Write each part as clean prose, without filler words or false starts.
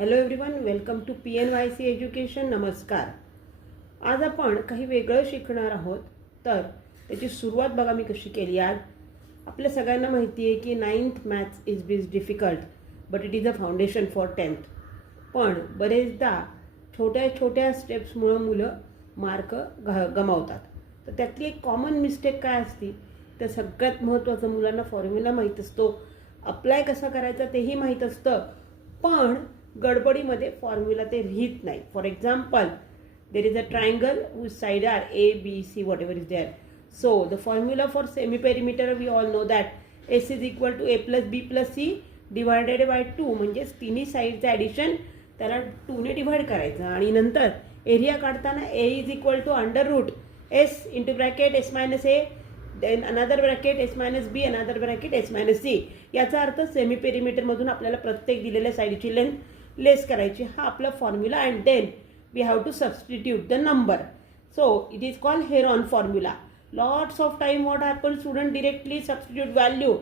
Hello everyone, welcome to PNYC education. नमस्कार. आज आपण काही वेगळं शिकणार आहोत. तर त्याची सुरुवात बघा मी कशी केली. आज आपल्या सगळ्यांना माहिती आहे की 9th maths is difficult but it is a foundation for 10th. पण बरेचदा छोट्या छोट्या स्टेप्समुळे मुलं मार्क गमावतात. तर त्यातली एक कॉमन मिस्टेक काय असते, तर सगळ्यात महत्त्वाचं मुलांना फॉर्म्युला माहीत असतो, अप्लाय कसा करायचा तेही माहीत असतं, पण गडबडीमध्ये फॉर्म्युला ते लिहित नाही. For example, there is a triangle whose side are A, B, C, whatever is there. So the formula for semi-perimeter we all know that S is equal to A plus B plus C divided by 2. म्हणजेच तिन्ही साईडचं addition त्याला 2 ने divide करायचं आणि नंतर area काढताना A is equal to under root S into bracket S minus A, then another bracket S minus B, another bracket S minus C. याचा अर्थ सेमी पेरिमीटरमधून आपल्याला प्रत्येक दिलेल्या साईडची लेंथ लेस करायची. हा आपला formula. And then we have to substitute the number. So it is called Heron formula. Lots of time what happens, student directly substitute value,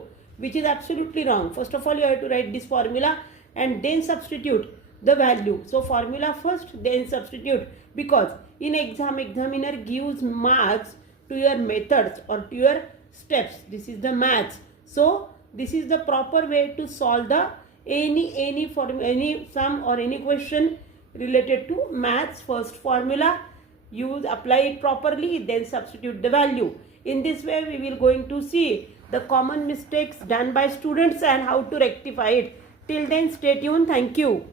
which is absolutely wrong. First of all, you have to write this formula and then substitute the value. So formula first, then substitute, because in exam, examiner gives marks to your methods or to your steps. This is the maths. So this is the proper way to solve the any sum or any question related to maths. First formula, use, apply it properly, then substitute the value. In this way we will going to see the common mistakes done by students and how to rectify it. Till then, stay tuned. Thank you.